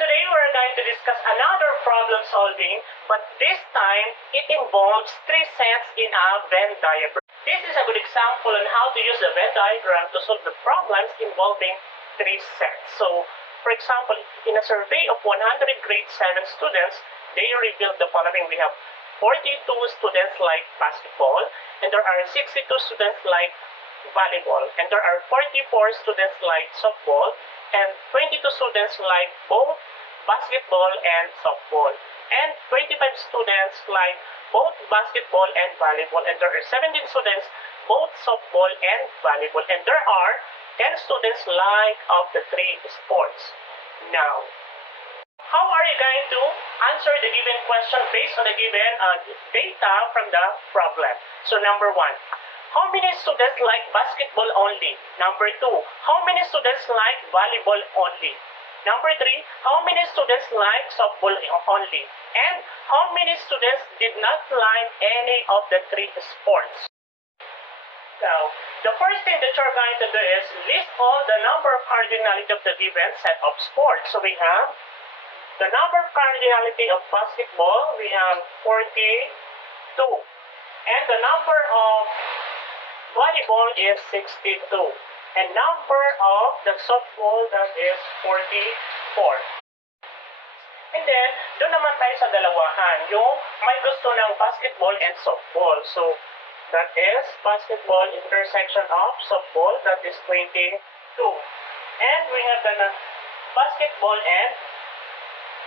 Today we're going to discuss another problem solving, but this time it involves three sets in a Venn diagram. This is a good example on how to use the Venn diagram to solve the problems involving three sets. So, for example, in a survey of 100 grade 7 students, they revealed the following. We have 42 students like basketball, and there are 62 students like volleyball, and there are 44 students like softball, and 22 students like both basketball and softball, and 25 students like both basketball and volleyball, and there are 17 students both softball and volleyball, and there are 10 students like of the three sports. Now, how are you going to answer the given question based on the given data from the problem? So number one, how many students like basketball only? Number two, how many students like volleyball only? Number three, how many students like softball only? And how many students did not like any of the three sports? Now, the first thing that you're going to do is list all the number of cardinality of the given set of sports. So we have the number of cardinality of basketball, we have 42. And the number of volleyball is 62. And number of the softball, that is 44. And then, doon naman tayo sa dalawahan, yung may gusto ng basketball and softball. So, that is basketball intersection of softball, that is 22. And we have the basketball and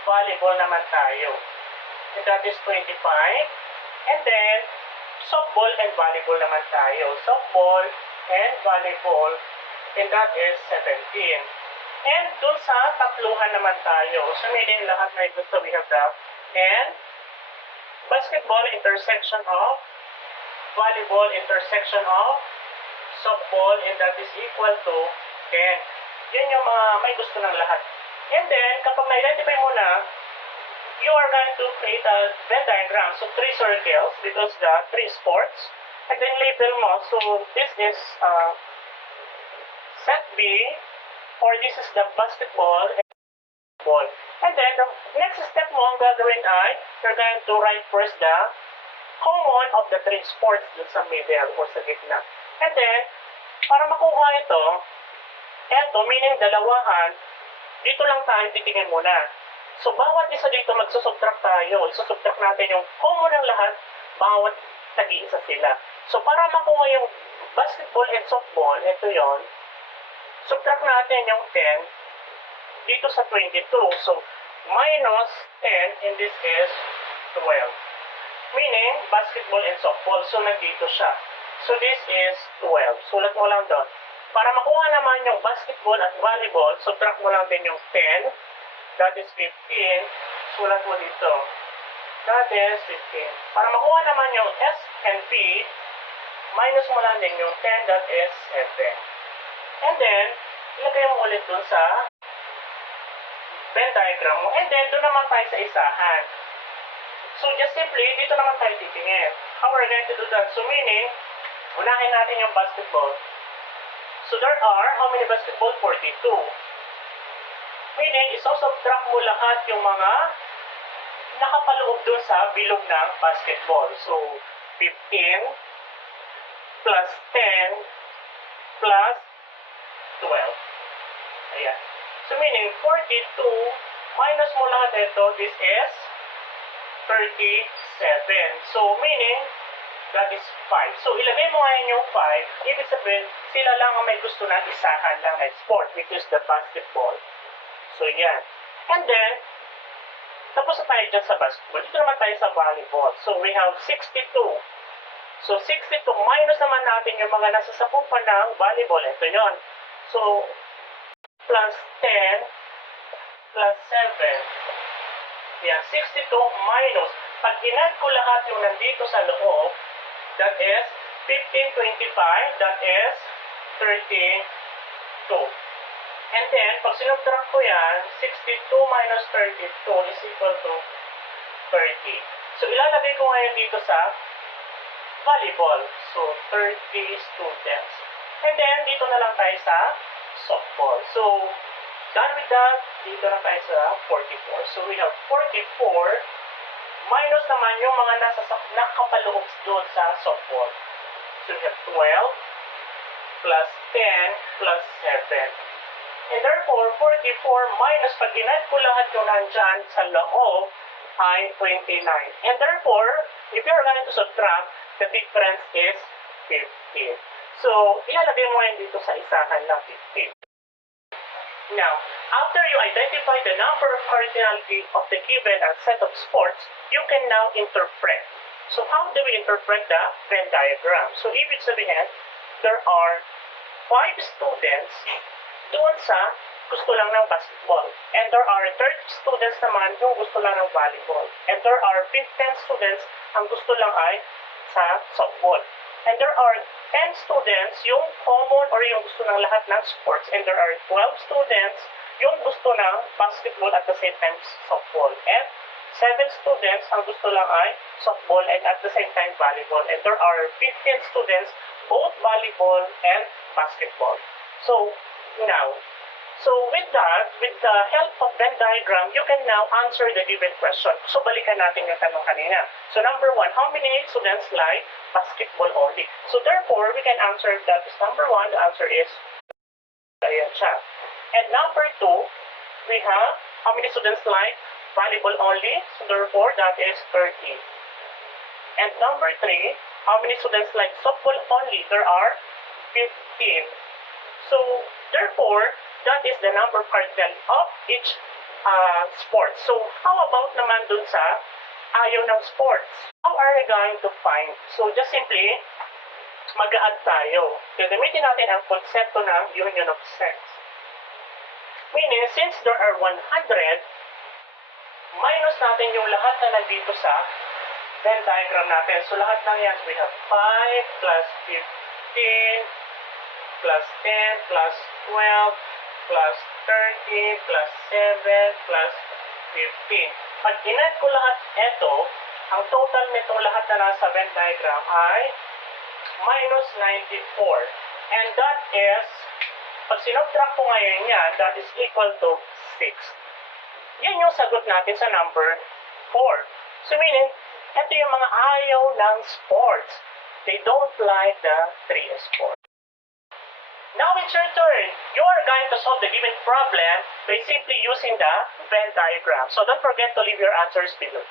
volleyball naman tayo. And that is 25. And then, softball and volleyball naman tayo. Softball and volleyball, and that is 17. And dun sa tatluhan naman tayo. So, meaning lahat na gusto we have that. And basketball intersection of volleyball intersection of softball, and that is equal to 10. Yan yung mga may gusto ng lahat. And then, kapag na-identify mo na, you are going to create a Venn diagram. So, three circles because the three sports. And then label mo. So, this is set B, or this is the basketball and ball. And then, the next step mo ang gagawin ay, you're going to write first the common of the three sports dun sa middle or sa gitna. And then, para makuha ito, meaning dalawahan, dito lang tayo titingin muna. So, bawat isa dito magsusubtract tayo. Isusubtract natin yung common ng lahat, bawat tag-iisa sila. So, para makuha yung basketball and softball, ito yon, subtract natin yung 10 dito sa 22. So, minus 10, and this is 12. Meaning, basketball and softball. So, nandito siya. So, this is 12. Sulat mo lang doon. Para makuha naman yung basketball at volleyball, subtract mo lang din yung 10. That is 15. Sulat mo dito. That is 15. Para makuha naman yung S and P, minus mo lang din yung 10. That is 7. And then, ilagay mo ulit dun sa Venn diagram mo. And then, dun naman tayo sa isahan. So, just simply, dito naman tayo titingin. How are we going to do that? So, meaning, unahin natin yung basketball. So, there are, how many basketball? 42. Meaning, isosubtract mo lahat yung mga nakapaloob dun sa bilog ng basketball. So, 15 plus 10 plus 12. Ayan. So, meaning, 42 minus mo lahat ito, this is 37. So, meaning, that is 5. So, ilagay mo ngayon yung 5. Ibig sabihin, sila lang ang may gusto na isahan lang na sport, which is the basketball. So, yan. And then, tapos na tayo dyan sa basketball. Dito naman tayo sa volleyball. So, we have 62. So, 62 minus naman natin yung mga nasa sapupan ng volleyball. Ito yun. So, plus 10 plus 7. Yan, 62 minus. Pag inad ko lahat yung nandito sa loob, that is 1525, that is 32. And then, pag sinubtract ko yan, 62 minus 32 is equal to 30. So, ilalagay ko ngayon dito sa volleyball. So, 30 students. And then, dito na lang tayo sa softball. So, Done with that, dito na tayo sa 44. So we have 44 minus naman yung mga nakapaloob doon sa softball. So we have 12 plus 10 plus 7. And therefore, 44 minus pag ginad ko lahat yung nandyan sa loob ay 29. And therefore, if you're going to subtract, the difference is 15. So, ilalagay mo yan dito sa isahan na 15. Now, after you identify the number of cardinality of the given set of sports, you can now interpret. So, how do we interpret the Venn diagram? So, ibig sabihin, there are 5 students doon sa gusto lang ng basketball. And there are 30 students naman yung gusto lang ng volleyball. And there are 15 students ang gusto lang ay sa softball. And there are 10 students yung common or yung gusto ng lahat ng sports. And there are 12 students yung gusto ng basketball at the same time softball. And 7 students ang gusto lang ay softball and at the same time volleyball. And there are 15 students both volleyball and basketball. So with that, with the help of Venn diagram, you can now answer the given question. So balikan natin yung tanong kanina. So number 1, how many students like basketball only? So therefore, we can answer that is number 1. The answer is ayan siya. And number 2, we have how many students like volleyball only? So therefore, that is 30. And number 3, how many students like softball only? There are 15. So therefore, that is the number cardinal of each sport. So how about naman dun sa ayaw ng sports? How are we going to find? So just simply, mag-add tayo. Gagamitin natin ang konsepto ng union of sets. Meaning, since there are 100, minus natin yung lahat na nandito sa Venn diagram natin. So lahat ng yan, we have 5 plus 15 plus 10 plus 12 plus 30 plus 7 plus 15. Pag inad ko lahat ito, ang total nitong lahat na nasa Venn diagram ay minus 94. And that is, pag sinubtract ko ngayon yan, that is equal to 6. Yan yung sagot natin sa number 4. So meaning, ito yung mga ayaw ng sports. They don't like the 3 sports. Now it's your turn. You are going to solve the given problem by simply using the Venn diagram. So don't forget to leave your answers below.